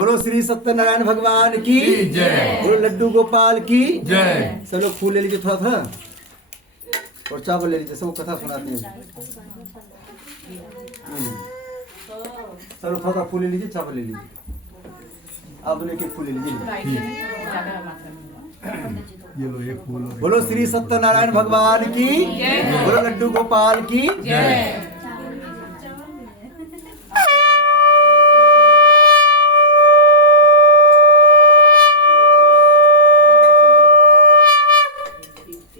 बोलो श्री सत्यनारायण भगवान की जय। बोलो लड्डू गोपाल की जय। सब लोग फूल ले लीजिए थोड़ा थोड़ा और चावल ले लीजिए, सब कथा सुनाते हैं। सब लोग थोड़ा थोड़ा फूल ले लीजिए, चावल ले लीजिए, आप दोनों एक फूल ले लीजिए। ये लो एक फूल। बोलो श्री सत्यनारायण भगवान की बोलो लड्डू गोपाल की जय।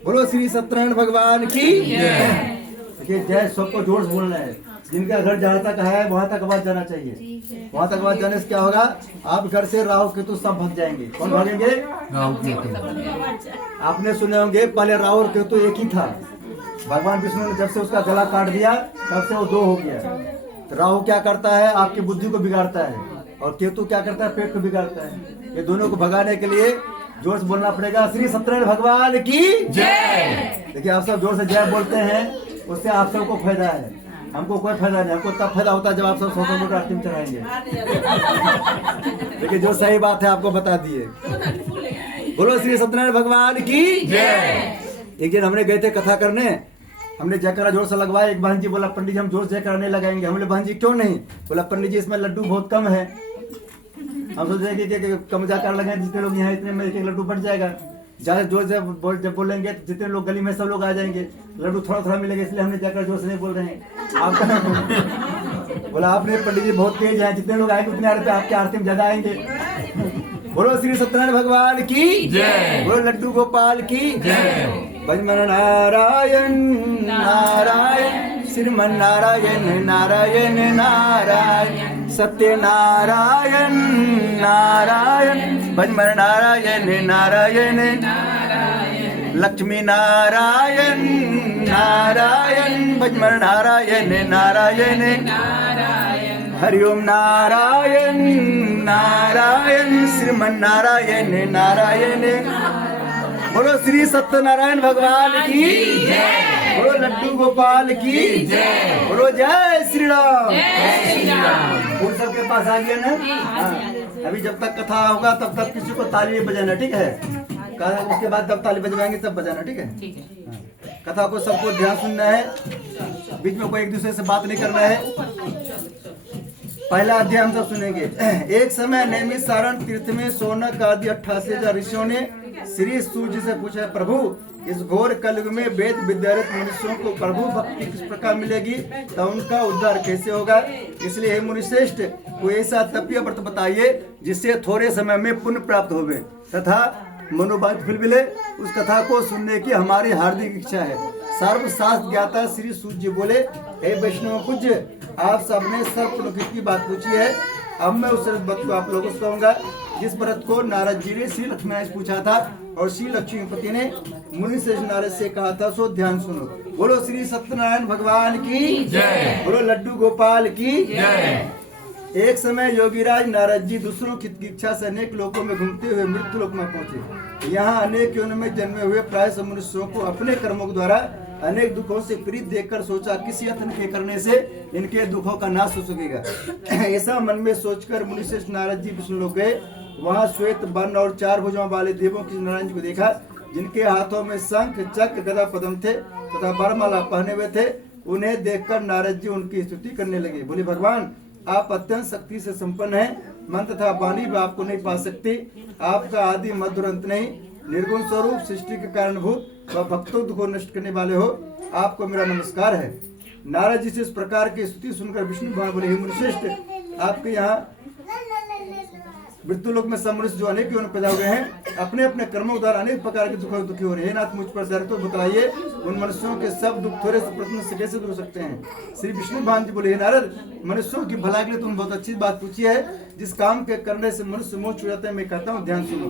बोलो श्री सत्यनारायण भगवान की देखिए जय सबको जोर से बोलना है। जिनका घर जहाँ तक है वहां तक आवाज जाना चाहिए। वहां तक आवाज जाने से क्या होगा, आप घर से राहु केतु सब भाग जाएंगे। कौन भागेंगे? राहु केतु। आपने सुने होंगे पहले राहु और केतु एक ही था। भगवान विष्णु ने जब से उसका गला काट दिया तब से वो दो हो गया। तो राहु क्या करता है, आपकी बुद्धि को बिगाड़ता है, और केतु क्या करता है, पेट को बिगाड़ता है। ये दोनों को भगाने के लिए जोर से बोलना पड़ेगा श्री सत्यनारायण भगवान की जय। देखिए आप सब जोर से जय बोलते हैं, उससे आप सबको फायदा है, हमको कोई फायदा नहीं। हमको तब फायदा होता है जब आप सब 100 रुपये आरती में चढ़ाएंगे। देखिए जो सही बात है आपको बता दिए। बोलो श्री सत्यनारायण भगवान की जय। एक दिन हमने गए थे कथा करने, हमने जयकारा जोर से लगवाया। एक बहन जी बोला पंडित जी हम जोर से जयकारा नहीं लगाएंगे। हमने बहन जी क्यों नहीं? बोला पंडित जी इसमें लड्डू बहुत कम है। हम सोच रहे कि कम जयकारा लगाए, जितने लोग यहाँ इतने में एक लड्डू बढ़ जाएगा। ज्यादा जोर से जब बोलेंगे तो जितने लोग गली में सब लोग आ जाएंगे, लड्डू थोड़ा थोड़ा मिलेगा, इसलिए हमने जयकारा जोर से नहीं बोल रहे हैं। आप बोला आपने पंडित जी बहुत तेज है, जितने लोग आएंगे उतने आरती आपके आरती में ज्यादा आएंगे। बोलो श्री सत्यनारायण भगवान की जय। बोलो लड्डू गोपाल की जय। भजमन नारायण नारायण श्रीमन नारायण नारायण नारायण सत्य नारायण नारायण भजमन नारायण नारायण लक्ष्मी नारायण नारायण भजमन नारायण नारायण हरिओम नारायण नारायण श्रीमन नारायण नारायण। बोलो श्री सत्यनारायण भगवान की जय। बोलो लड्डू गोपाल की जय। बोलो जय श्री राम। फूल सबके पास आ गया ना? हाँ। अभी जब तक कथा होगा तब तक किसी को ताली बजाना, ठीक है? उसके बाद जब ताली बजवाएंगे तब बजाना, ठीक है? हाँ। कथा को सबको ध्यान सुनना है, बीच में कोई एक दूसरे से बात नहीं करना है। पहला अध्याय हम सब सुनेंगे। एक समय नैमिष सारण तीर्थ में सोनक आदि 88,000 ऋषियों ने श्री सूर्य से पूछा, प्रभु इस घोर कलयुग में वेद विद्यारत मनुष्यों को प्रभु भक्ति किस प्रकार मिलेगी, तो उनका उद्धार कैसे होगा? इसलिए हे मुनिश्रेष्ठ कोई ऐसा तपीय व्रत बताइए जिससे थोड़े समय में पुण्य प्राप्त होवे तथा मनोभाव फल मिले। उस कथा को सुनने की हमारी हार्दिक इच्छा है। सर्वशास्त्र ज्ञाता श्री सूर्य जी बोले, हे वैष्णव पूज्य आप सबने सर्वप्रकृति की बात पूछी है। अब मैं उस व्रत को आप लोगों से कहूंगा जिस व्रत को नारद जी ने श्री लक्ष्मी से पूछा था और श्री लक्ष्मीपति ने मुनि श्रेष्ठ नारद से कहा था, सो ध्यान सुनो। बोलो श्री सत्यनारायण भगवान की जय। बोलो लड्डू गोपाल की जय। एक समय योगीराज नारद जी दूसरों की इच्छा से अनेक लोकों में घूमते हुए मृत्यु लोक में पहुंचे। यहाँ अनेक योनि में जन्मे हुए प्राय मनुष्यों को अपने कर्मों के द्वारा अनेक दुखों से पीड़ित देखकर सोचा किसी यत्न के करने से इनके दुखों का नाश हो सकेगा। ऐसा मन में सोचकर मुनिश्रेष्ठ नारद जी विष्णु लोक गए। वहाँ श्वेत वर्ण और 4 भुजाओं वाले देवों की नारायण जी को देखा, जिनके हाथों में शंख चक्र गदा पद्म थे तथा वरमाला पहने हुए थे। उन्हें देखकर नारद जी उनकी स्तुति करने लगे। बोले भगवान आप अत्यंत शक्ति से संपन्न हैं, मन तथा वाणी भी आपको नहीं पा सकती। आपका आदि मध्य अंत नहीं, निर्गुण स्वरूप सृष्टि के कारणभूत व भक्तों को नष्ट करने वाले हो, आपको मेरा नमस्कार है। नारद जी से इस प्रकार की स्तुति सुनकर विष्णु भगवान बोले, हे मुनिश्रेष्ठ आपके यहाँ मृत्यु लोक में सब मनुष्य जो अनेक योनि पैदा हुए हैं अपने अपने कर्मों के द्वारा अनेक प्रकार के दुखों दुखी हो रहे हैं। नाथ मुझ पर दया तो बताइए उन मनुष्यों के सब दुख थोड़े से प्रश्न से कैसे दूर हो सकते हैं? श्री विष्णु भगवान जी बोले, हे नारद मनुष्यों की भलाई के लिए तुम बहुत अच्छी बात पूछी है। जिस काम के करने से मनुष्य मोह छू जाते हैं मैं कहता हूँ ध्यान सुनो।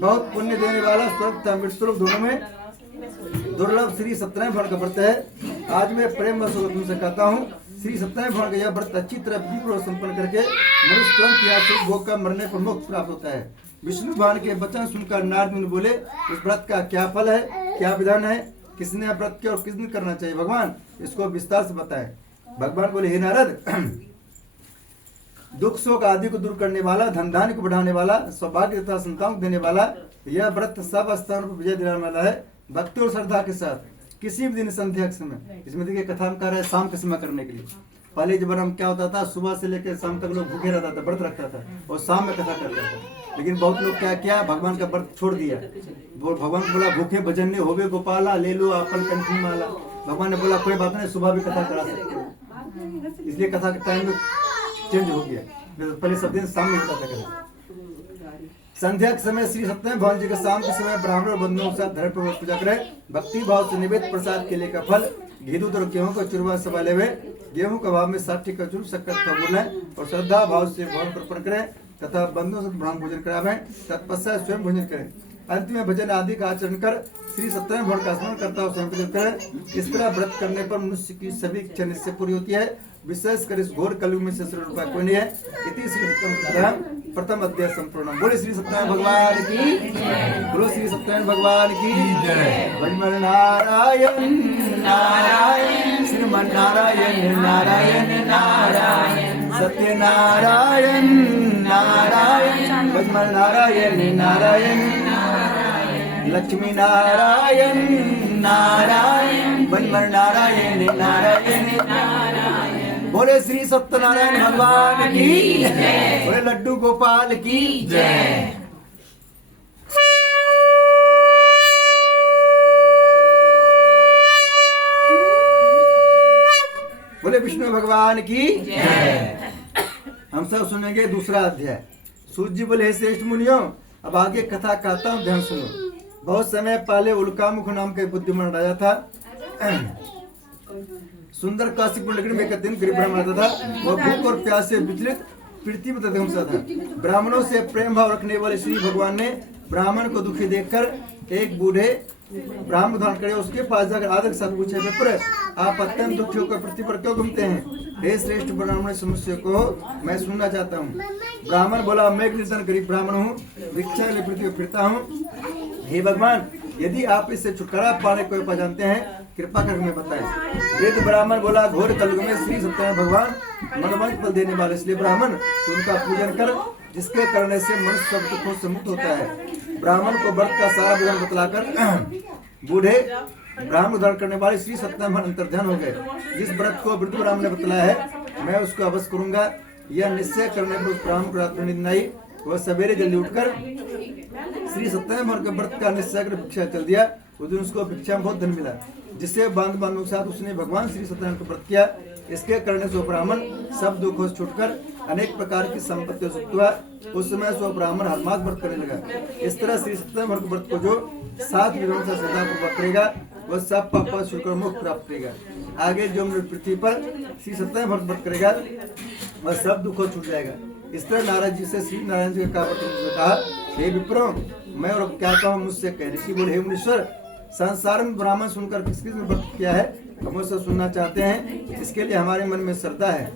बहुत पुण्य देने वाला स्वर्ग तथा मृत्यु दोनों में दुर्लभ श्री सत्यनारायण भगवान का व्रत है। आज मैं प्रेम वश तुमसे कहता हूँ श्री सत्यनारायण भगवान का यह व्रत अच्छी तरह विधिपूर्वक संपन्न करके मनुष्य तुरंत यहाँ से भोग का मरने पर मोक्ष प्राप्त होता है। विष्णु भगवान के वचन सुनकर नारद मुनि बोले, इस व्रत का क्या फल है, क्या विधान है, किसने व्रत किया और किस दिन करना चाहिए? भगवान इसको विस्तार से बताए। भगवान बोले, हे नारद दुख शोक आदि को दूर करने वाला, धन धान्य को बढ़ाने वाला, सौभाग्य तथा संतान को देने वाला, यह व्रत सब स्तरों पर विजय दिलाने वाला है। भक्ति और श्रद्धा के साथ किसी भी दिन संध्या के समय, इसमें देखिए कथा में कह रहा है शाम के समय करने के लिए। पहले जब हम क्या होता था, सुबह से लेकर शाम तक लोग भूखे रहता था, व्रत रखता था और शाम में कथा करता था। लेकिन बहुत लोग क्या किया, भगवान का व्रत छोड़ दिया। वो भगवान को बोला भूखे भजन ने होवे गोपाला, ले लो अपन कंठी माला। भगवान ने बोला कोई बात नहीं, सुबह भी कथा करा सकते हो। इसलिए कथा का टाइम चेंज हो गया, पहले सब दिन शाम में होता था कथा। संध्या के समय श्री सत्यनारायण भगवान जी के शाम के समय ब्राह्मण और बंधुओं के साथ धर्म पूर्वक पूजा करें। भक्ति भाव से निवेद प्रसाद केले का फल, घी दूध और गेहूं का चूरमा सवा लेवे। गेहूं का भाव में 60 का चूर शक्कर का बोले और श्रद्धा भाव से भोजन अर्पण करें तथा बंधुओं से ब्राह्मण भोजन करावें। तत्पश्चात स्वयं भोजन करें। अंत में भजन आदि का आचरण कर श्री सत्यनारायण भगवान का स्मरण करता हुआ स्वयं पूजन करें। इस तरह व्रत करने पर मनुष्य की सभी इच्छा निश्चय पूरी होती है। विशेषकर इस घोर कलयुग में से श्रेष्ठ उपाय कोई नहीं है। इति श्री सत्यनारायण प्रथम अध्याय संपूर्ण। बोले श्री सत्यनारायण भगवान की, बोलो श्री सत्यनारायण भगवान की जय। भजमन नारायण नारायण, श्रीमन नारायण नारायण नारायण, सत्य नारायण नारायण, भजमन नारायण नारायण नारायण, लक्ष्मी नारायण नारायण, भजमन नारायण नारायण नारायण। बोले श्री सत्यनारायण भगवान की जय। बोले लड्डू गोपाल की जय। बोले विष्णु भगवान की जय। हम सब सुनेंगे दूसरा अध्याय। सूत जी बोले हे श्रेष्ठ मुनियों, अब आगे कथा कहता हूँ, ध्यान सुनो। बहुत समय पहले उल्कामुख नाम का बुद्धिमान राजा था। सुंदर काशीपुर नगरी में एक दिन गरीब ब्राह्मण आता था। वह भूख और प्यास से विचलित पृथ्वी पर तथा था। ब्राह्मणों से प्रेम भाव रखने वाले श्री भगवान ने ब्राह्मण को दुखी देखकर एक बूढ़े ब्राह्मण धारण करे उसके पास जाकर आदर के साथ पूछे, विप्र आप अत्यंत दुखी होकर पृथ्वी पर क्यों घूमते हैं? हे श्रेष्ठ ब्राह्मण, समस्या को मैं सुनना चाहता हूँ। ब्राह्मण बोला, मैं एक निर्धन गरीब ब्राह्मण हूँ, भिक्षा के लिए पृथ्वी पर फिरता हूँ। हे भगवान, यदि आप इससे छुटकारा पाने को उपाय जानते हैं कृपा कर हमें बताएं। वृद्ध ब्राह्मण बोला, घोर कलयुग में श्री सत्यनारायण भगवान मनोवांछित फल देने वाले, इसलिए ब्राह्मण तो उनका पूजन कर, जिसके करने से मनुष्य सब दुखों से मुक्त होता है। ब्राह्मण को व्रत का सारा विधान बतलाकर बूढ़े ब्राह्मण धारण करने वाले श्री सत्यनारायण अंतर्ध्यान हो गए। जिस व्रत को वृद्ध ब्राह्मण ने बतलाया है मैं उसको अवश्य करूंगा। यह निश्चय करने पर उस ब्राह्मण को रात में नींद आई। वह सवेरे जल्दी उठकर श्री सत्यनारायण के व्रत का निश्चय कर भिक्षा चल दिया। उस दिन उसको भिक्षा में बहुत धन मिला, जिससे बांधों के साथ उसने भगवान श्री सत्यनारायण का व्रत किया। इसके करने से ब्राह्मण सब दुखों से छूटकर अनेक प्रकार की संपत्ति से युक्त हुआ। उस समय से ब्राह्मण हर मास व्रत करने लगा। इस तरह श्री सत्यनारायण के व्रत को जो 7 विधानों से श्रद्धा पूर्वक करेगा वह सब पाप से छूटकर मुक्त प्राप्त करेगा। आगे जो पृथ्वी पर श्री सत्यनारायण व्रत करेगा वह सब दुखों छूट जाएगा। इस तरह नारद जी से श्री नारायण जी का कहा, हे विप्रो, मैं और क्या कहूँ, मुझसे कह। ऋषि बोले, हे मुनीश्वर, संसार में ब्राह्मण सुनकर किस किस ने व्रत किया है हम उससे सुनना चाहते हैं, इसके लिए हमारे मन में श्रद्धा है।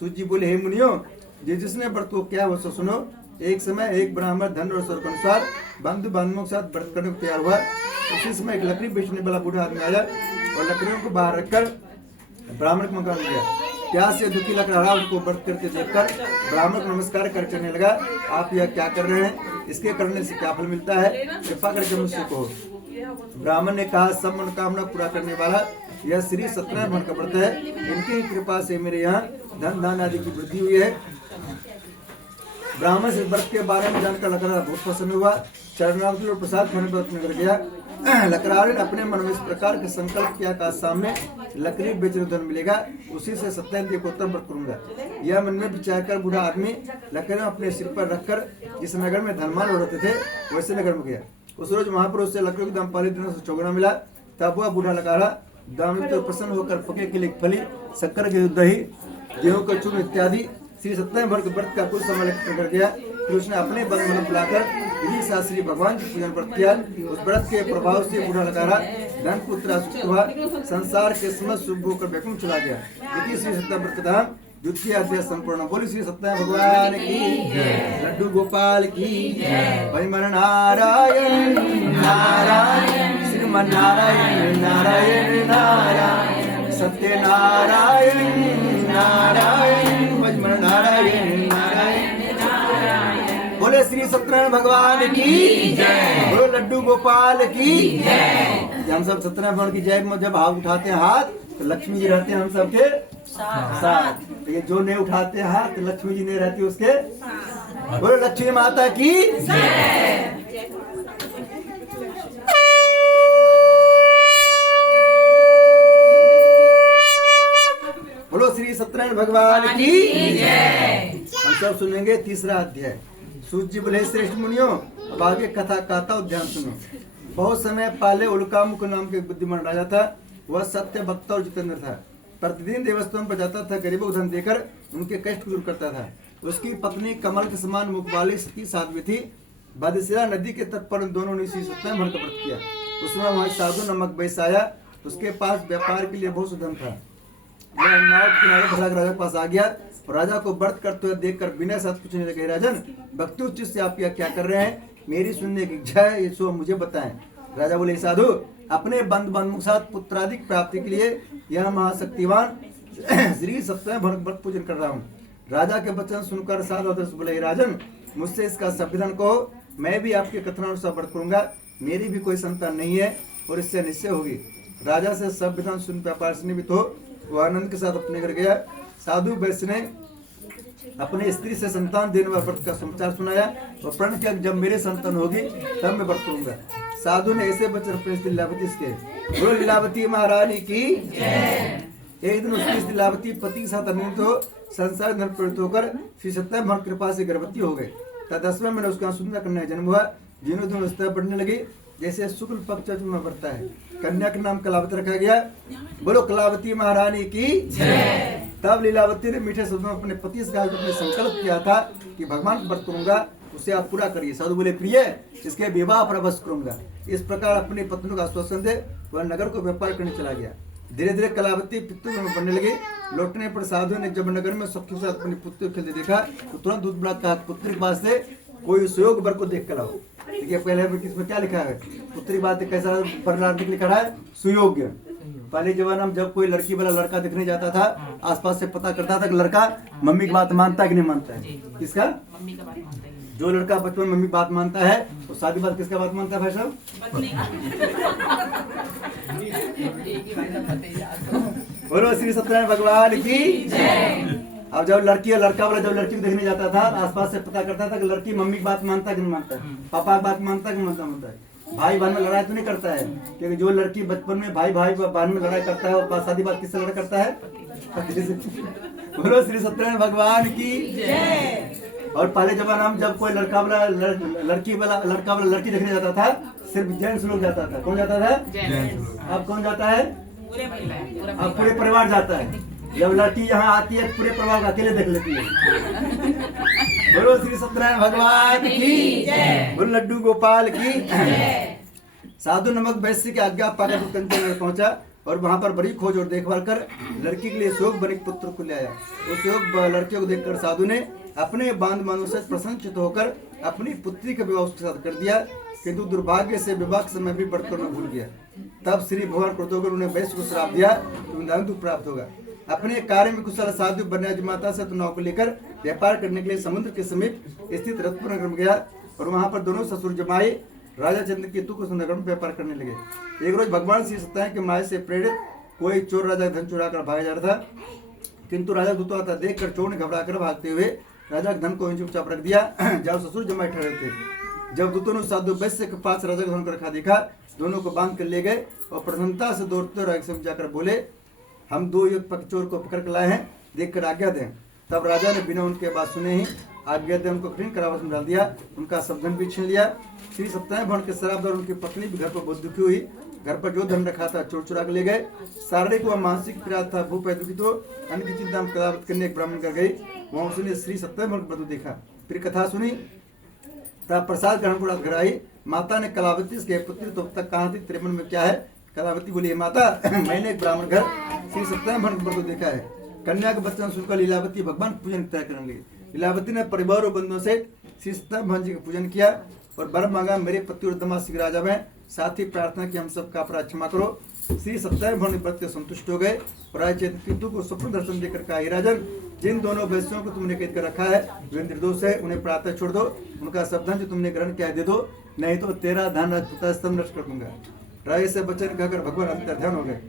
सूत जी बोले, हे मुनियों, जिसने व्रत को किया वो सुनो। एक समय एक ब्राह्मण धन और स्वर के अनुसार बंधु बांधवों के साथ व्रत करने को तैयार हुआ। उसी समय एक लकड़ी बेचने वाला बूढ़ा आदमी आया और लकड़ियों को बाहर रखकर ब्राह्मण को मकान दिया। प्यास से दुखी लकड़हारा उसको व्रत करके देखकर ब्राह्मण को नमस्कार कर करने लगा, आप यह क्या कर रहे हैं? इसके करने से क्या फल मिलता है? कृपा करके मुझसे कहो। ब्राह्मण ने कहा, सब मनोकामना पूरा करने वाला यह श्री सत्यनारायण भगवान का व्रत है। इनकी कृपा से मेरे यहाँ धन दान आदि की वृद्धि हुई है। ब्राह्मण से व्रत के बारे में जानकर लकड़हारा बहुत प्रसन्न हुआ। चरणार्थ और प्रसाद खाने व्रत में कर गया। लकड़हारे ने अपने मन में इस प्रकार के संकल्प किया का सामने लकड़ी बेचने धन मिलेगा, उसी से सत्यनारायण को उत्तम व्रत करूंगा। यह मन में विचार कर बूढ़ा आदमी लकड़ियां अपने सिर पर रखकर जिस नगर में धनमान उड़ाते थे वैसे नगर में गया। उस रोज महापुरुष से लकड़ियों के दाम पहले दिनों से चौगुना मिला। तब वह बूढ़ा लकड़हारा दाम तो प्रसन्न होकर फकीर के लिए फली, शक्कर के दही, गेहूं का चूर्ण इत्यादि श्री सत्यनारायण भगवान के व्रत का कुछ समय कर गया। फिर उसने अपने बंधु मन बुलाकर विधि शास्त्री भगवान की पूजन व्रत किया। उस व्रत के प्रभाव से बूढ़ा लकड़हारा धन पुत्र सुख हुआ, संसार के समस्त शुभ होकर वैकुंठ चला गया। इति श्री सत्यनारायण व्रत का द्वितीय अध्याय संपूर्ण। बोली श्री सत्यनारायण भगवान की जय। लड्डू गोपाल की जय। भजमन नारायण नारायण, श्रीमन नारायण नारायण नारायण, सत्य नारायण नारायण, भजमन नारायण नारायण। बोले श्री सत्यनारायण भगवान की जय। बोलो लड्डू गोपाल की जय। हम सब सत्यनारायण भगवान की जय में जब हाथ उठाते हैं हाथ तो लक्ष्मी जी रहते हैं हम सबके साथ। तो ये जो नहीं उठाते हैं हाथ तो लक्ष्मी जी नहीं रहती उसके। बोलो लक्ष्मी माता की जय। बोलो श्री सत्यनारायण भगवान की जय। हम सब सुनेंगे तीसरा अध्याय। सूत जी बोले श्रेष्ठ मुनियों अब आगे कथा कहता हूं, ध्यान सुनो। बहुत समय पहले उल्कामुख नाम के बुद्धिमान राजा था। वह सत्य भक्त और जितेंद्र था। प्रतिदिन देवस्थान पर जाता था, गरीबों को धन देकर उनके कष्ट दूर करता था। उसकी पत्नी कमल के समान मुख वाली सती साध्वी थी। बदशिला नदी के तट पर दोनों ने श्री सत्यनारायण भगवान का व्रत किया। उसमें वहाँ साधु नमक वैश्य आया। उसके पास व्यापार के लिए बहुत धन था। वह नाव किनारे भला राजा के पास आ गया और राजा को व्रत करते हुए देखकर बिना साथ पूछने लगे, राजन भक्ति उच्च से आप क्या कर रहे हैं? मेरी सुनने की इच्छा है, ये सो मुझे बताएं। राजा बोले, साधु अपने बंधु के साथ पुत्राधिक प्राप्ति के लिए यह महाशक्तिवान श्री सत्यनारायण भगवान व्रत पूजन कर रहा हूँ। राजा के वचन सुनकर साधु बोले, राजन मुझसे इसका संविधान कहो, मैं भी आपके कथनानुसार व्रत करूंगा। मेरी भी कोई संतान नहीं है और इससे निश्चय होगी। राजा से संविधान सुन व्यापार से निमित्त हो वो आनंद के साथ अपने घर गया। साधु वैश्य ने अपने स्त्री से संतान देने वाले व्रत का समाचार सुनाया और प्रण किया, जब मेरे संतान होगी तब मैं व्रत करूंगा। साधु ने ऐसे वचन अपनी स्त्री लीलावती के बोलो लीलावती महारानी की जय। एक दिन उसकी स्त्री लीलावती पति के साथ अनित हो संसार धन प्रवृत्त होकर श्री सत्यनारायण भगवान कृपा से गर्भवती हो गई। तथा 10वें महीने उसका सुंदर कन्या जन्म हुआ। दिनों दिन स्तर बढ़ने लगी जैसे शुक्ल पक्ष में बढ़ता है। कन्या का नाम कलावती रखा गया। बोलो कलावती महारानी की जय। तब लीलावती ने मीठे शब्दों में अपने पति से कहा, अपने संकल्प किया था कि भगवान को व्रत करूंगा, उसे आप पूरा करिए। साधु बोले, प्रिय इसके विवाह पर अवश्य करूंगा। इस प्रकार अपनी पत्नी का आश्वासन दे वह नगर को व्यापार करने चला गया। धीरे धीरे कलावती पितृ में बनने लगी। लौटने पर साधु ने जब नगर में सबके साथ अपनी पुत्री खेलते देखा तो तुरंत दूध बड़ा कहा, पुत्री के पास से कोई सुयोग वर को देख कर लाओ। देखिए पहले इसमें क्या लिखा है, पुत्री बात कैसा पर लिखा है सुयोग्य। पहले जमाना में जब कोई लड़की वाला लड़का देखने जाता था आसपास से पता करता था कि लड़का मम्मी की बात मानता है कि नहीं मानता है। किसका? मम्मी का बात मानता है। जो लड़का बचपन में मम्मी बात मानता है तो शादी बात किसका बात मानता है भाई साहब? बोलो श्री सत्यनारायण भगवान की जय। अब जब लड़की और लड़का वाला जब लड़की को देखने जाता था आसपास से पता करता था कि लड़की मम्मी की बात मानता है कि नहीं मानता है, पापा की बात मानता है कि मानता है। भाई बहन में लड़ाई तो नहीं करता है, क्योंकि जो लड़की बचपन में भाई बहन में लड़ाई करता है और शादी बात किससे लड़ाई करता है? बोलो श्री सत्यनारायण भगवान की जय। और पहले जमाना में जब कोई लड़का वाला लड़की देखने जाता था सिर्फ जेंट्स लोग जाता था। कौन जाता था? अब कौन जाता है? अब पूरे परिवार जाता है। जब लड़की यहाँ आती है पूरे परिवार को अकेले देख लेती है। बोलो श्री सत्यनारायण भगवान की जय। बोलो लड्डू गोपाल की जय। साधु नमक वैश्य की आज्ञा पाकर कंचननगर पहुंचा और वहां पर बड़ी खोज और देखभाल कर लड़की के लिए शोक बनिक पुत्र को ले आया। उस योग लड़के को देखकर साधु ने अपने बांधवानों से प्रसन्नचित होकर अपनी पुत्री का विवाह उसके साथ कर दिया, किंतु दुर्भाग्य से विवाह के समय भी व्रत करना भूल गया। तब श्री भगवान क्रोध होकर उन्हें वैश्य को श्राप दिया, तुम्हें दुख प्राप्त होगा। अपने कार्य में कुशल साधु बन्याज माता से नाव को लेकर व्यापार करने के लिए समुद्र के समीप स्थित रत्नपुर नगर में गया और वहां पर दोनों ससुर जमाई राजा चंद्रकेतु को नगर में व्यापार करने लगे। एक रोज भगवान श्री सत्यनारायण के माया से प्रेरित कोई चोर राजा धन चुरा कर भागा जा रहा था, किंतु राजा दूतों आता देख कर चोर ने घबरा कर भागते हुए राजा के धन को चुपचाप रख दिया जहाँ ससुर जमाई ठहरे थे। जब दूतों ने साधु वैश्य के पास राजा का धन को रखा देखा, दोनों को बांध कर ले गए और प्रसन्नता से दौड़ते राजा जाकर बोले, हम दो चोर को पकड़ कर लाए हैं, देख कर आज्ञा दें। तब राजा ने बिना उनके बात सुने ही आज्ञा दे उनको कठिन कारावास में डाल दिया, उनका सब धन भी छीन लिया। श्री सत्यनारायण भगवान के शराब और उनकी पत्नी भी घर पर बहुत दुखी हुई। घर पर जो धन रखा था चोर चुरा के ले गए। शारीरिक व मानसिक पीड़ा था, भूप दुखित हो अन्न की चिंता में कलावत करने एक ब्राह्मण कर गई। वहां उसने श्री सत्यनारायण भगवान को देखा, फिर कथा सुनी, तब प्रसाद ग्रहण को घर आई। माता ने कलावती के पुत्री तो तक कहा थी त्रिमन में क्या है? कलावती बोली, माता मैंने एक ब्राह्मण घर श्री सत्यनारायण भगवान को देखा है। कन्या का बच्चन सुनकर लीलावती भगवान पूजन तय करने लगी। लीलावती ने परिवार और बंधुओं से श्री सत्यनारायण भगवान जी का पूजन किया और वर मांगा, मेरे पति और दामाद शीघ्र आ जाए। साथ ही प्रार्थना की हम सबका अपराध क्षमा करो। श्री सत्यनारायण भगवान प्रत्यय संतुष्ट हो गए और आज चित्रकेतु को स्वप्न दर्शन देकर कहा, हे राजन, जिन दोनों वैश्यों को तुमने कैद कर रखा है वे निर्दोष है, उन्हें प्रातः छोड़ दो, उनका सब धन जो तुमने ग्रहण किया दे दो, नहीं तो तेरा धन राजपूता स्तंभ नष्ट कर दूंगा। राय से वचन कहकर भगवान अंतर्ध्यान हो गए।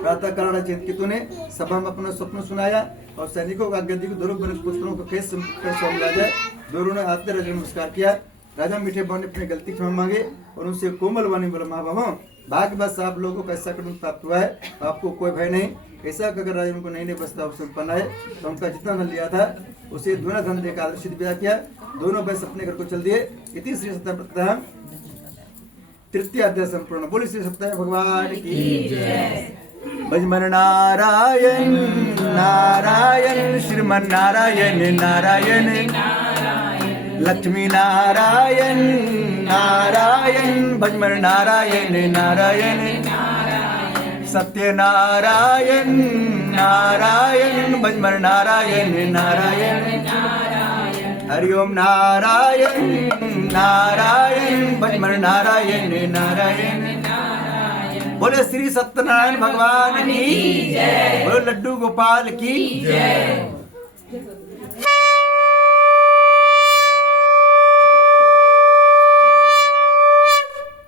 प्रातः काल चित्रकेतु ने सभा में अपना स्वप्न सुनाया और सैनिकों का आज्ञा दी कि दोनों पुत्रों को कैसे सौंपा जाए। दोनों ने आते राजा नमस्कार किया। राजा मीठे भाव ने अपनी गलती क्षमा मांगे और उनसे कोमल वाणी बोला, महाबाबा भाग्यवश आप लोगों को ऐसा कदम प्राप्त हुआ है, आपको कोई भय नहीं। ऐसा अगर राजा उनको नई नई प्रस्ताव संपन्न आए तो उनका जितना धन लिया था उसे दोनों धन देकर आदर्शित विदा किया। दोनों वैश्य अपने घर को चल दिए। इति श्री सत्यनारायण तृतीय अध्याय संपूर्ण। बोली श्री सत्यनारायण भगवान की जय। भजमन नारायण नारायण श्रीमन नारायण नारायण लक्ष्मी नारायण नारायण भजमन नारायण नारायण सत्य नारायण नारायण भजमन नारायण नारायण हरिओम नारायण नारायण भजमन नारायण नारायण। बोले श्री सत्यनारायण भगवान की जय। बोले लड्डू गोपाल की जय।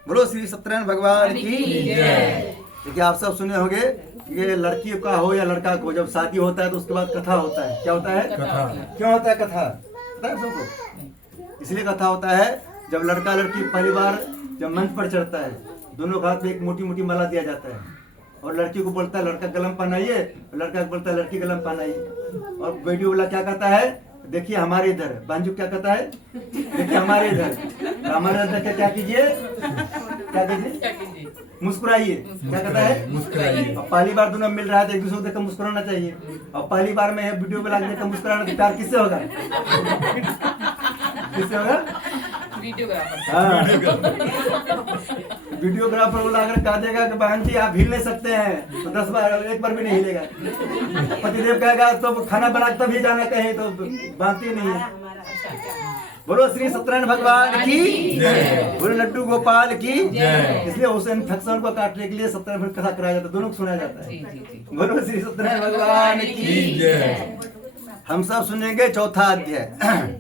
बोलो श्री सत्यनारायण भगवान की जय। देखिए आप सब सुने होंगे ये लड़की का हो या लड़का को जब शादी होता है तो उसके बाद कथा होता है। क्या होता है? कथा। क्यों होता है कथा? पता है सबको? इसलिए कथा होता है जब लड़का लड़की पहली बार जब मंच पर चढ़ता है, दोनों हाथ में एक मोटी मोटी माला दिया जाता है और लड़की को बोलता है लड़का गलम पहनाइए, लड़का को बोलता है लड़की गलम पहनाइए। और वीडियो वाला क्या कहता है, देखिए हमारे इधर। बांजू क्या कहता है, देखिए हमारे इधर। हमारे इधर क्या कीजिए, क्या कीजिए, मुस्कुराइए। क्या कहता है, मुस्कुराइए। और पहली बार दोनों मिल रहा है तो एक दूसरे को देखकर मुस्कुराना चाहिए। और पहली बार में वीडियो में देखकर मुस्कुराना तो प्यार किससे होगा? किससे होगा? वीडियोग्राफर वो अगर कह देगा कि बहन जी आप हिल नहीं सकते हैं तो 10 बार एक बार भी नहीं हिलेगा। पतिदेव कहेगा तो खाना बना तभी जाना कहीं तो बांधती नहीं है। बोलो श्री सत्यनारायण भगवान की जय। बोलो लड्डू गोपाल की जय। इसलिए उस इन्फेक्शन को काटने के लिए सत्यनारायण कथा कराया जाता है, दोनों को सुनाया जाता है। बोलो श्री सत्यनारायण भगवान की जय। हम सब सुनेंगे चौथा अध्याय।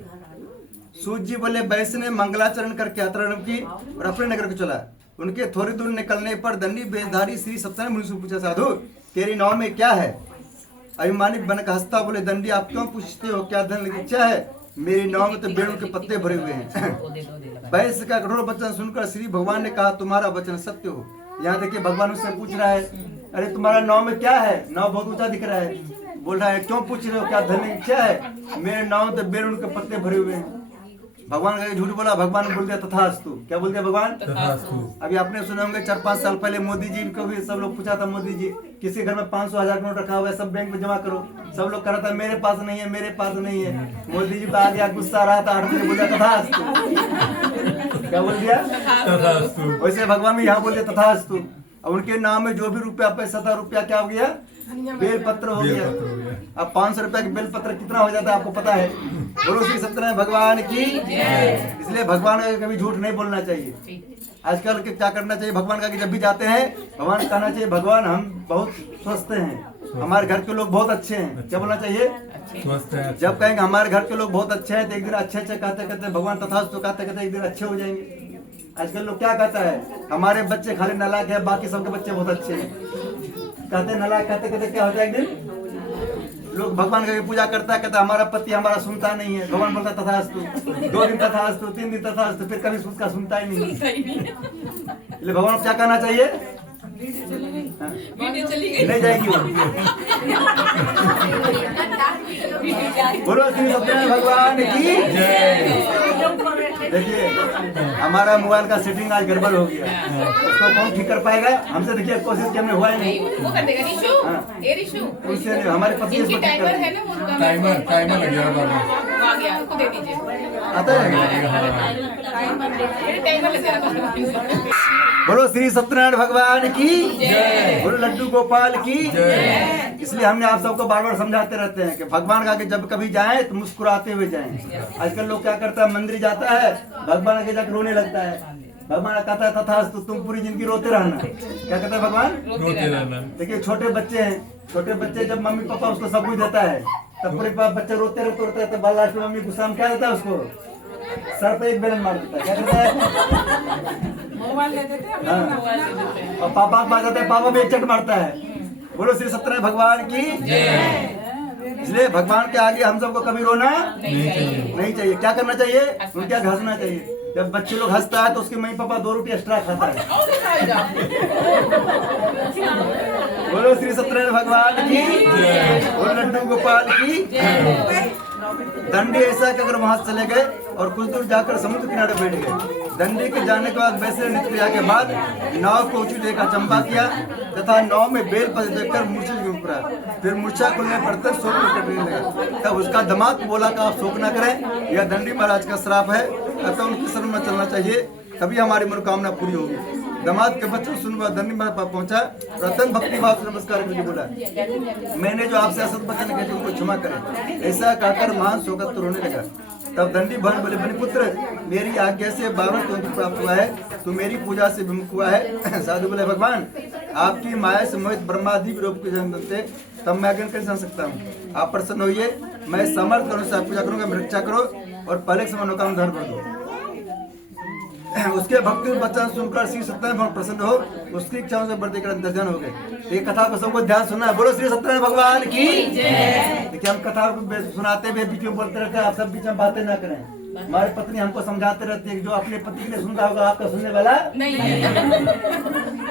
सूत जी बोले वैश्य ने मंगलाचरण करके यात्रा की और अपने नगर को चला। उनके थोड़ी दूर निकलने पर दंडी वेशधारी श्री सत्यनारायण मुनि से पूछा, साधु तेरी नाव में क्या है? अभिमानित बनकर हंसता बोले, दंडी आप क्यों पूछते हो, क्या धन की इच्छा है? मेरी नाव में तो बेड़ों के पत्ते भरे हुए हैं। वैश्य का कठोर वचन सुनकर श्री भगवान ने कहा, तुम्हारा वचन सत्य हो। यहाँ देखिए भगवान उससे पूछ रहा है, अरे तुम्हारा नाव में क्या है? नाव बहुत ऊंचा दिख रहा है। बोल रहा है क्यों पूछ रहे हो, क्या धन की इच्छा है? मेरे नाव में तो बेड़ों के पत्ते भरे हुए हैं। भगवान का झूठ बोला, भगवान बोल दिया तथास्तु। क्या बोल दिया भगवान? तथास्तु। अभी आपने सुने होंगे 4-5 साल पहले मोदी जी को भी सब लोग पूछा था, मोदी जी किसी घर में 500,000 नोट रखा हुआ है, सब बैंक में जमा करो। सब लोग कह रहा था मेरे पास नहीं है, मेरे पास नहीं है। मोदी जी आ गया, गुस्सा रहा था, 8 बजे बोला तथास्तु। क्या बोल दिया? तथास्तु। वैसे भगवान भी यहाँ बोल दिया तथास्तु। और उनके नाम में जो भी रुपया पैसा था, रुपया क्या हो गया? बेल पत्र हो गया। अब 500 रुपया की बेल पत्र कितना हो जाता है आपको पता है? बोलो श्री सत्यनारायण भगवान की जय। इसलिए भगवान का कभी झूठ नहीं बोलना चाहिए। आजकल के क्या करना चाहिए, भगवान का कि जब भी जाते हैं भगवान कहना चाहिए, भगवान हम बहुत स्वस्थ हैं, हमारे घर के लोग बहुत अच्छे हैं। क्या बोलना चाहिए? स्वस्थ है। जब कहेंगे हमारे घर के लोग बहुत अच्छे हैं तो एक दिन अच्छे अच्छे कहते कहते भगवान तथास्तु कहते कहते एक दिन अच्छे हो जाएंगे। आजकल लोग क्या कहता है, हमारे बच्चे खाली नालायक है, बाकी सबके बच्चे बहुत अच्छे हैं। कहते नालायक कहते कहते क्या होता है, एक दिन लोग भगवान का पूजा करता है, कहता हमारा पति हमारा सुनता नहीं है। भगवान बोलता तथास्तु। 2 दिन तथास्तु, 3 दिन तथास्तु, फिर कभी उसका सुनता ही नहीं। इसलिए भगवान को क्या कहना चाहिए? नहीं जाएगी वो। बोलो श्री सत्यनारायण भगवान की जय। देखिए हमारा मोबाइल का सेटिंग आज गड़बड़ हो गया, उसको कौन ठीक कर पाएगा? हमसे देखिए कोशिश की हमने हुआ ही नहीं। वो कर देगा रिशु। उससे हमारे पति इनकी टाइमर है ना, वो टाइमर लग गया आ गया, उसको दे दीजिए। आता है। टाइमर लग गया। बोलो श्री सत्यनारायण भगवान की जय। बोलो लड्डू गोपाल की जय। इसलिए हमने आप सबको बार बार समझाते रहते हैं कि भगवान का जब कभी जाएं तो मुस्कुराते हुए जाएं। आजकल लोग क्या करता है, मंदिर जाता है, भगवान आगे जाकर रोने लगता है। भगवान कहता है तथा तो तुम पूरी जिंदगी रोते रहना। क्या कहता है भगवान? रोते रहना। देखिए छोटे बच्चे हैं, छोटे बच्चे जब मम्मी पापा उसको सब कुछ देता है तब पूरे बच्चे रोते रहते तब लास्ट में मम्मी गुस्सा में क्या देता है उसको? सर पे एक बेलन मार देता है। क्या कहता है? मोबाइल ले देते हैं, हाँ। और पापा के पास जाते हैं, पापा भी एक चट मारता है। बोलो श्री सत्यनारायण भगवान की। इसलिए भगवान के आगे हम सबको कभी रोना नहीं चाहिए। क्या करना चाहिए? उनके आगे हंसना चाहिए। जब बच्चे लोग हंसता है तो उसके मम्मी पापा 2 रोटी एक्स्ट्रा खाता है। बोलो श्री सत्यनारायण भगवान की। बोलो लड्डू गोपाल की। दंडी ऐसा कि अगर वहां चले गए और कुछ दूर जाकर समुद्र किनारे बैठ गए। दंडी के जाने के बाद वैसे नृत्य क्रिया के बाद नाव को ऊंची देखा चंपा किया तथा नाव में बेल पत्ते देखकर मूर्छा पड़ा। फिर मूर्छा खुलने पर तक शोक कटने लगा। तब उसका दामाद बोला कि आप शोक न करें, यह दंडी महाराज का श्राप है, अतः उनकी शरण में चलना चाहिए, तभी हमारी मनोकामना पूरी होगी। दामाद के बच्चों सुनवा दंडी महाराज पहुंचा, रतन भक्ति भाव से नमस्कार करके बोला, मैंने जो आपसे असत वचन कहे उनको क्षमा करें। ऐसा कहकर महान शोकत तो रोने लगा। तब दंडी भगवान बोले, बने पुत्र, मेरी आज्ञा से 12 तुमको प्राप्त हुआ है, तो मेरी पूजा से विमुख हुआ है। साधु बोले, भगवान आपकी माया से मोहित ब्रह्मादि रूप के जन्म देते, तब मैं आज्ञा कैसे जान सकता हूँ? आप प्रसन्न होइए, मैं समर्थ अनुसार पूजा करूंगा, मेरी रक्षा करो और पहले से मनोकामना धारण कर दो। उसके भक्ति वचन सुनकर श्री सत्यनारायण भगवान प्रसन्न हो, उसकी इच्छाओं से बढ़कर अंतर्ध्यान हो गए। ये कथा को सबको ध्यान सुनना है। बोलो श्री सत्यनारायण भगवान की। देखिए हम कथा को सुनाते हुए बीच में बोलते रहते हैं, आप सब बीच में बातें ना करें। हमारी पत्नी हमको समझाते रहती है, जो अपने पति के लिए सुनता होगा आपका सुनने वाला नहीं।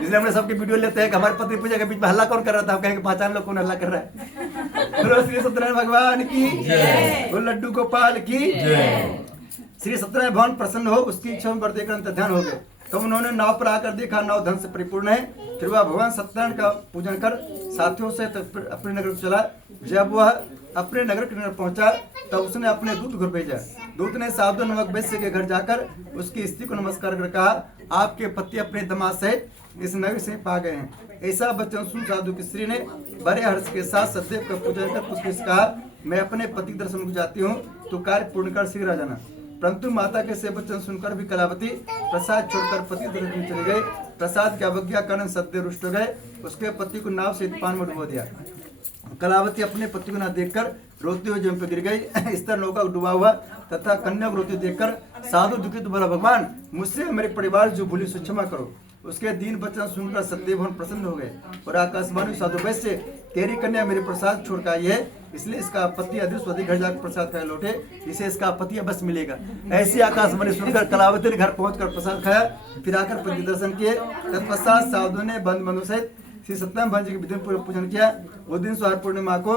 इसलिए हमने सबकी वीडियो लेते हैं कि हमारी पत्नी पूछे के बीच में हल्ला कौन कर रहा था, आप कहेंगे पहचान लो कौन हल्ला कर रहा है। बोलो श्री सत्यनारायण भगवान की। बोलो लड्डू गोपाल की। श्री सत्यनारायण भगवान प्रसन्न हो, उसकी इच्छा पर देखकर अंतर्ध्यान हो गए। तो उन्होंने नाव पर आकर देखा नाव धन से परिपूर्ण है। फिर वह भगवान सत्यनारायण का पूजन कर साथियों से अपने नगर को चला। जब वह अपने नगर के नगर पहुंचा तब उसने अपने दूत घर भेजा। दूत ने साधु नामक वैश्य के घर जाकर उसकी स्त्री को नमस्कार कर कहा, आपके पति अपने दामाद सहित इस नगर से पा गए हैं। ऐसा वचन सुन साधु की स्त्री ने बड़े हर्ष के साथ सदैव का पूजन कर उसने कहा, मैं अपने पति दर्शन को जाती हूँ, तो कार्य पूर्ण कर शीघ्र आ जाना। परंतु माता के से वचन सुनकर भी कलावती प्रसाद छोड़कर पति दर्शन चले गए। प्रसाद की अवज्ञा कारण सत्य रुष्ट हो गए। उसके पति को नाव से पान में डुबो दिया। कलावती अपने पति को न देखकर रोते हुए जमीन पर गिर गई। इस तरह नौका डूबा हुआ तथा कन्या को रोते देखकर साधु दुखित बोला, भगवान मुझसे मेरे परिवार जो भूली सो क्षमा करो। उसके दीन वचन सुनकर सत्यदेव भगवान प्रसन्न हो गए और आकाशवाणी साधु वैश्य, तेरी कन्या मेरे प्रसाद छोड़ आई है, इसलिए इसका पति अधिक घर जाकर प्रसाद खाया लौटे, इसे इसका पति बस मिलेगा। ऐसी आकाशवाणी सुनकर कलावती ने घर पहुंचकर प्रसाद खाया, फिर आकर पति दर्शन किए। तत्पश्चात साधु ने बंधु सहित श्री सत्यनारायण भगवान जी के विधि पूर्वक पूजन किया। वो दिन सोहाग पूर्णिमा को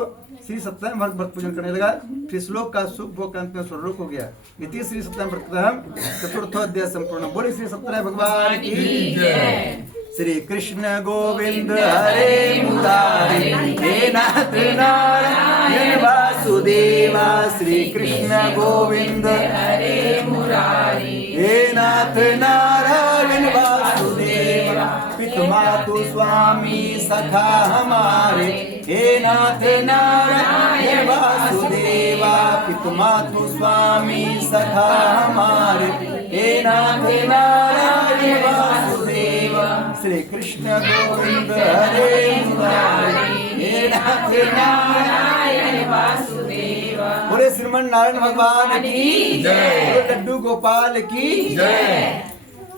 श्री सत्यनारायण भगवान व्रत पूजन करने लगा। फिर श्लोक का शुभ भोग अंत में स्वरूप हो गया। इति श्री सत्यनारायण व्रत चतुर्थोध्याय संपूर्ण। बोले श्री सत्यनारायण भगवान की जय। श्री कृष्ण गोविंद हरे मुरारी, हे नाथ नारायण वासुदेवा। श्री कृष्ण गोविंद हरे मुरारी, हे नाथ नारायण वासुदेवा। पितु मातु स्वामी सखा हमारे, हे नाथ नारायण वासुदेवा। पितु मातु स्वामी सखा हमारे, हे नाथ नारायण वासुदेवा। श्री कृष्ण गोविंद हरे मुरारी, हे नाथ नारायण वासुदेवा। बोले श्रीमन नारायण भगवान की जय। लड्डू गोपाल की जय।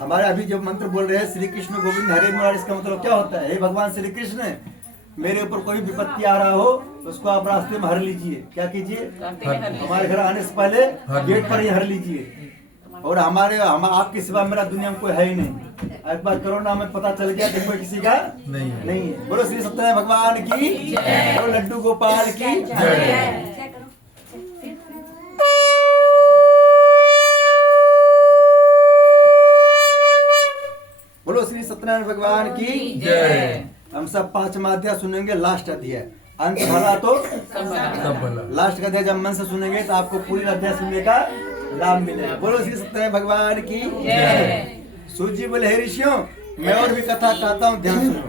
हमारे अभी जो मंत्र बोल रहे हैं श्री कृष्ण गोविंद हरे मुरारी, इसका मतलब क्या होता है? हे भगवान श्री कृष्ण, मेरे ऊपर कोई विपत्ति आ रहा हो उसको आप रास्ते में हर लीजिए। क्या कीजिए? हमारे घर आने से पहले गेट पर ही हर लीजिए। और हम आपके सिवा मेरा दुनिया में कोई है ही नहीं। एक बार कोरोना में पता चल गया कि कोई किसी का नहीं है। बोलो श्री सत्यनारायण भगवान की जय। बोलो लड्डू गोपाल की जय। बोलो श्री सत्यनारायण भगवान की जय। हम सब 5वां अध्याय सुनेंगे, लास्ट अध्याय। अंत भला तो सब भला। लास्ट का अध्याय जब मन से सुनेंगे तो आपको पूरी अध्याय सुनने का लाभ मिलेगा। बोलो श्री सत्यनारायण भगवान की जय। सूत जी बोले, हे ऋषियों, मैं और भी कथा कहता हूँ, ध्यान सुनो।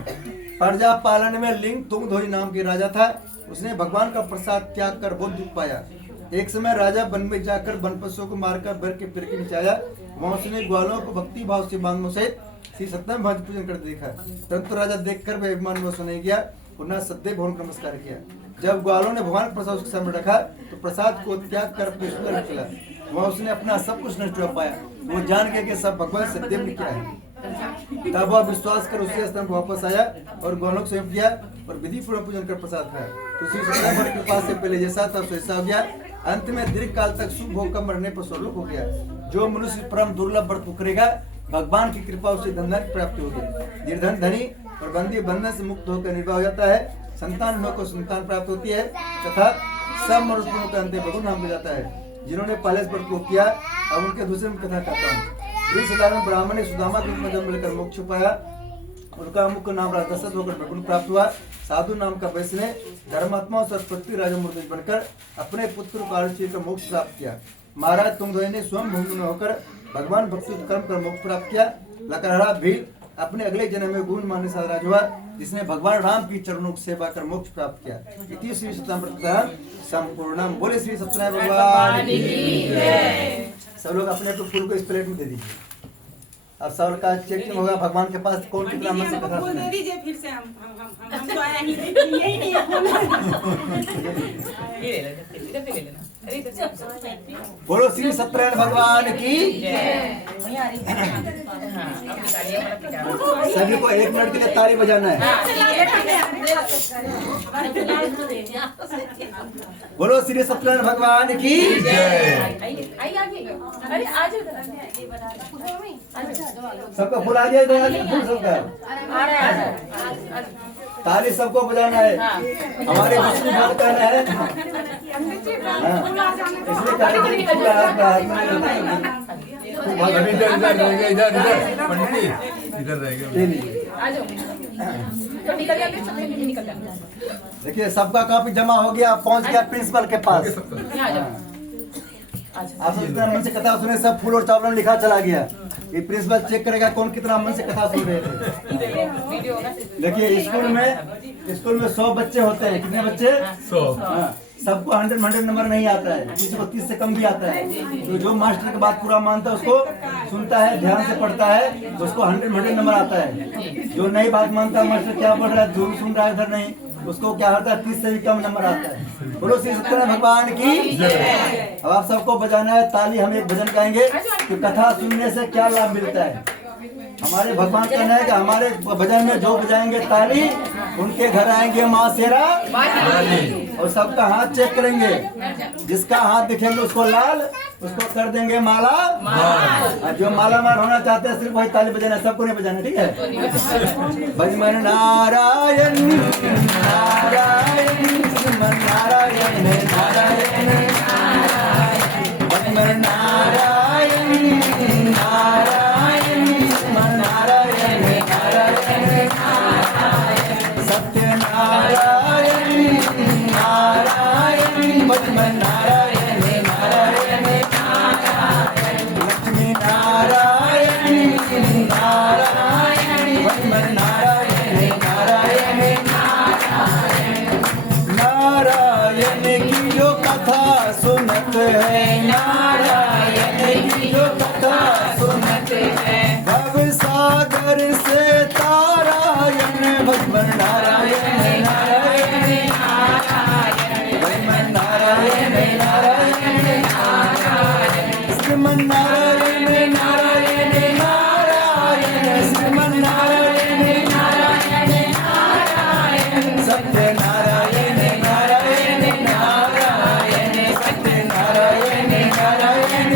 प्रजा पालन में लिंग तुंगध्वज नाम के राजा था। उसने भगवान का प्रसाद त्याग कर बहुत दुख पाया। एक समय राजा वन में जाकर वन पशुओं को मारकर बर के फिर के निचाया। वहां उसने ग्वालों को भक्ति भाव से मांगों सहित श्री सत्यनारायण भगवान पूजन करते देखा। परंतु राजा देखकर वह अभिमान वश नहीं गया, पुनः सदैव भवन का नमस्कार किया। जब ग्वालों ने भगवान का प्रसाद उसके सामने रखा तो प्रसाद को त्याग कर अपने सुंदर निकला। वह उसने अपना सब कुछ नष्ट हो पाया। वो जान गया कि सब भगवान सत्यदेव ने किया है। तब वह विश्वास कर उसी स्थान पर वापस आया और ग्वालों को सेव किया और विधि पूर्वक पूजन कर प्रसाद खाया। तो श्री सत्यनारायण की कृपा से पहले जैसा था वैसा हो गया। अंत में दीर्घ काल तक सुख भोग का मरने पर स्वरूप हो गया। जो मनुष्य परम दुर्लभ व्रत को करेगा, भगवान की कृपा उसे धन की प्राप्ति होगी। निर्धन धनी और बंदी बंधन से मुक्त होकर निर्वाह हो जाता है। संतान को संतान प्राप्त होती है तथा सब मनुष्यों का अंत भगवान नाम हो जाता है। जिन्होंने पहले व्रत को किया, अब उनके दूसरे में कथा करता हूँ। साधारण ब्राह्मण ने सुदामा के रूप में जन्म लेकर मोक्ष पाया। उनका मुख्य नाम राजा दशरथ होकर प्रगुण प्राप्त हुआ। साधु नाम का वैश्य ने धर्मात्मा सरस्वती राजा मूर्ति बनकर अपने पुत्र कालची का मोक्ष प्राप्त किया। महाराज तुंगध्वज ने स्वयं भूमि में होकर भगवान भक्ति कर्म कर मोक्ष प्राप्त किया। लकड़हारा भील अपने अगले जन्म में गुण मान्य राज हुआ, जिसने भगवान राम की चरणों की सेवा कर मोक्ष प्राप्त किया। इति श्री सत्यनारायण संपूर्णम। बोले श्री सत्यनारायण भगवान की जय। सब लोग अपने अपने फूल को इस प्लेट में दे दीजिए। अब सब का चेकिंग होगा भगवान के पास कौन कितना मन से कथा सुने। दे दीजिए फिर से हम तो आया ही यही नहीं है। बोलो श्री सत्यनारायण भगवान की सभी को 1 मिनट के लिए ताली बजाना है। बोलो श्री सत्यनारायण भगवान की सबका फूल आ गया, फूल सबका ताली सबको बजाना है। हमारे विष्णु भक्त कहना है, इसलिए ताली इधर रहेगा। देखिए सबका कॉपी जमा हो गया, पहुंच गया प्रिंसिपल के पास। आप जितना मन से कथा सुने सब फूल और चावल में लिखा चला गया। ये प्रिंसिपल चेक करेगा कौन कितना मन से कथा सुन रहे थे। देखिए स्कूल में 100 बच्चे होते हैं। कितने बच्चे? 100। सबको 100 नंबर नहीं आता है, किसी को 30 से कम भी आता है। तो जो मास्टर की बात पूरा मानता है उसको सुनता है, ध्यान से पढ़ता है, उसको 100 नंबर आता है। जो नई बात मानता है, मास्टर क्या पढ़ रहा है, जो सुन रहा है इधर नहीं, उसको क्या होता है 30 से भी कम नंबर आता है। बोलो श्री सत्यनारायण भगवान की जय। अब आप सबको बजाना है ताली। हम एक भजन गाएंगे कि कथा सुनने से क्या लाभ मिलता है। हमारे भगवान कहना है कि हमारे भजन में जो बजाएंगे ताली, उनके घर आएंगे माँ शेरा और सबका हाथ चेक करेंगे। जिसका हाथ दिखेंगे उसको लाल, उसको कर देंगे माला। जो माला माल होना चाहते हैं सिर्फ वही ताली बजाना, सबको नहीं बजाना, ठीक है। भजमन नारायण नारायण श्रीमन नारायण नारायण भजमन नारायण नारायण श्रीमन नारायण नारायण सत्य नारायण नारायण भजमन नारायण नारायण लक्ष्मी नारायण नारायण भजमन नारायण नारायण नारायण की जो कथा सुनत है, नारायण की जो कथा सुनत है, भव सागर से तारायण भगवान नारायण नारायण भगवान नारायण नारायण श्रीमन नारायण नारायण नारायण श्रीमन नारायण नारायण सत्य नारायण नारायण नारायण सत्य नारायण नारायण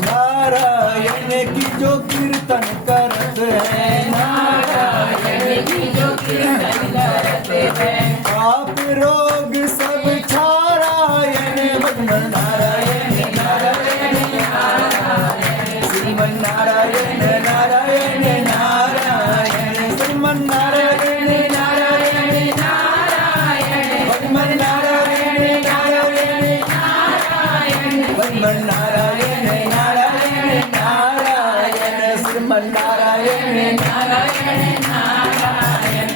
नारायण की जो कीर्तन करत है, नारायण की जो कीर्तन करत है, पाप रोग सब छारायण भगवान नारायण नारायण नारायण श्रीमन नारायण नारायण नारायण श्रीमन नारायण नारायण नारायण भगवान नारायण नारायण नारायण भगवान नारायण नारायण नारायण श्रीमन नारायण नारायण नारायण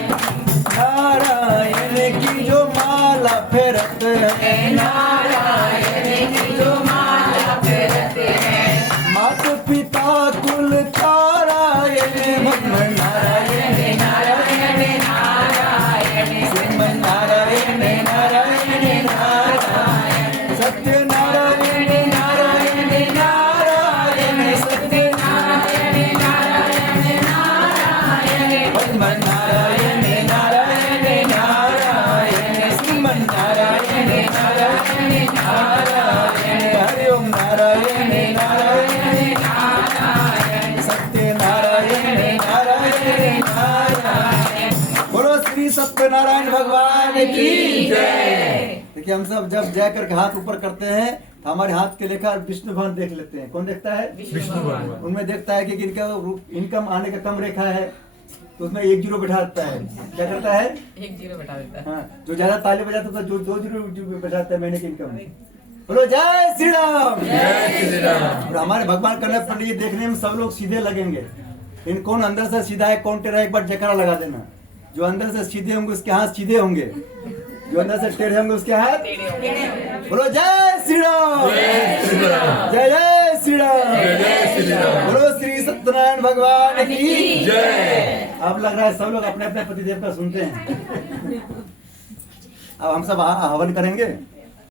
नारायण की जो माला फेरत है, मात पिता कुल तारायण भगवान नारायण नारायण नारायण श्रीमन नारायण नारायण नारायण सत्य नारायण नारायण नारायण सत्य नारायण नारायण नारायण भगवान नारायण नारायण नारायण श्रीमन नारायण नारायण नारायण हरि ओम नारायण नारायण नारायण सत्य नारायण नारायण नारायण बोलो श्री सत्यनारायण भगवान की जय। देखिए हम सब जब जय करके हाथ ऊपर करते हैं तो हमारे हाथ के लेखा विष्णु भगवान देख लेते हैं। कौन देखता है? विष्णु भगवान। उनमें देखता है कि इनका इनकम आने का कम रेखा है तो उसमें 1 जीरो बैठा देता है। क्या करता है? 1 0 बता देता है। हाँ, जो ज्यादा ताली बजाता है तो 2 जीरो बजाता है महीने की इनकम। बोलो जय श्री राम। जय श्री राम। और हमारे भगवान कन्हैया पंडित जी देखने में सब लोग सीधे लगेंगे। इन कौन अंदर से सीधा है कौन टेढ़ा है एक बार जयकारा लगा देना। जो अंदर से सीधे होंगे उसके हाथ सीधे होंगे, जो अंदर से टेढ़े होंगे उसके हाथ। टेढ़े हो गए। बोलो जय श्री राम। जय श्री राम। जय जय श्री राम। जय श्री राम। बोलो श्री सत्यनारायण भगवान की जय। अब लग रहा है सब लोग अपने अपने पतिदेव का सुनते हैं। अब हम सब हवन करेंगे।